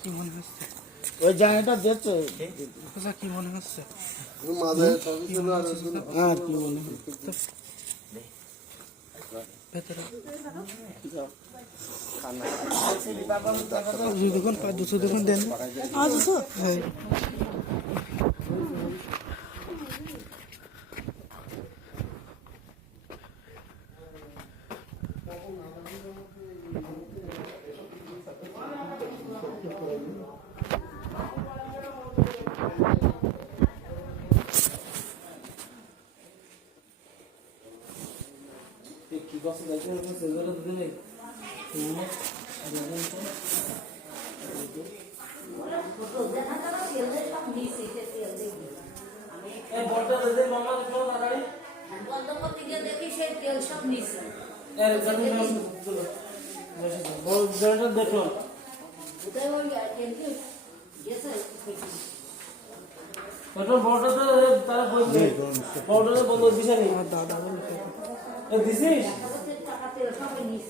কি মনে হচ্ছে? ওই জায়গাটা দেখছো কি মনে হচ্ছে? হ্যাঁ কি মনে হচ্ছে ভেতরে দেখুন 200 দেখুন দেন আজ হ্যাঁ কি কথা দেখতে সেজরে দিলে এই বড়টা দে মামা দেখো তাড়াতাড়ি বন্ধ করতে গিয়ে দেখি সেই তেল সব নিছে এর জন্য বল জলটা দেখো কোথায় ওই তেল কি গেছে পেট্রোল বড়টা তারা বলবে বড়টা বন্ধ দিছে নি দাদা বলে এ দিছিস টাকা তেল সব নিছে